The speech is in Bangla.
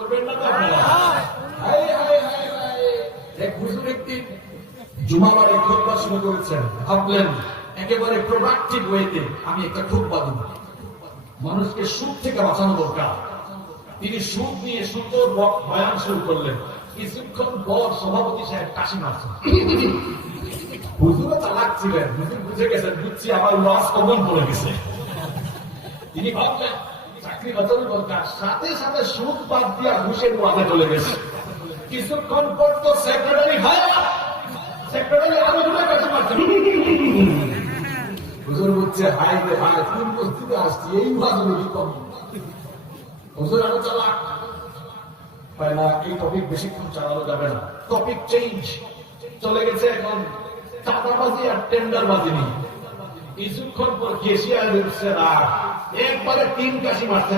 করবেন না তো আপনারা? হায় হায় হায় হায়, এক হুজুর একদিন জুমাবারে খুতবা শুরু করেছেন, ভাবলেন একেবারে প্রোডাক্টিভ ওয়েতে আমি একটা খুতবা দেব, মানুষকে সুদ থেকে বাঁচানো দরকার। তিনি সুদ নিয়ে সুন্দর বয়ান শুরু করলেন। কিছুক্ষণ পর সভাপতি সাহেব কাশি মারছেন। হুজুরও চালাক ছিলেন, হুজুর বুঝে গেছেন, বুঝছি আমার লস কমন পড়ে গেছে। তিনি ভাবলেন চাকরি বাঁচানো দরকার, সাথে সাথে সুদ বাদ দিয়া ঘুষের ওয়াদে চলে গেছে। কিছুক্ষণ পর তো সেক্রেটারি হয়, সেক্রেটারি আরো জুড়ে কাশি মারছেন। হুজুর বুঝছে হাই রে হাই, কোন পরিস্থিতি আসছি, এই বাজুরি কম। হুজুর আরো চালাক, পায় না এই টপিক বেশিক্ষণ চালানো যাবে না, টপিক চেঞ্জ। চলে গেছে এখন চাঁদাবাজি আর টেন্ডারবাজি নিয়ে। কিছুক্ষণ পর কেশিয়ার উঠছে আর একবারে 3 কাশি মারছে।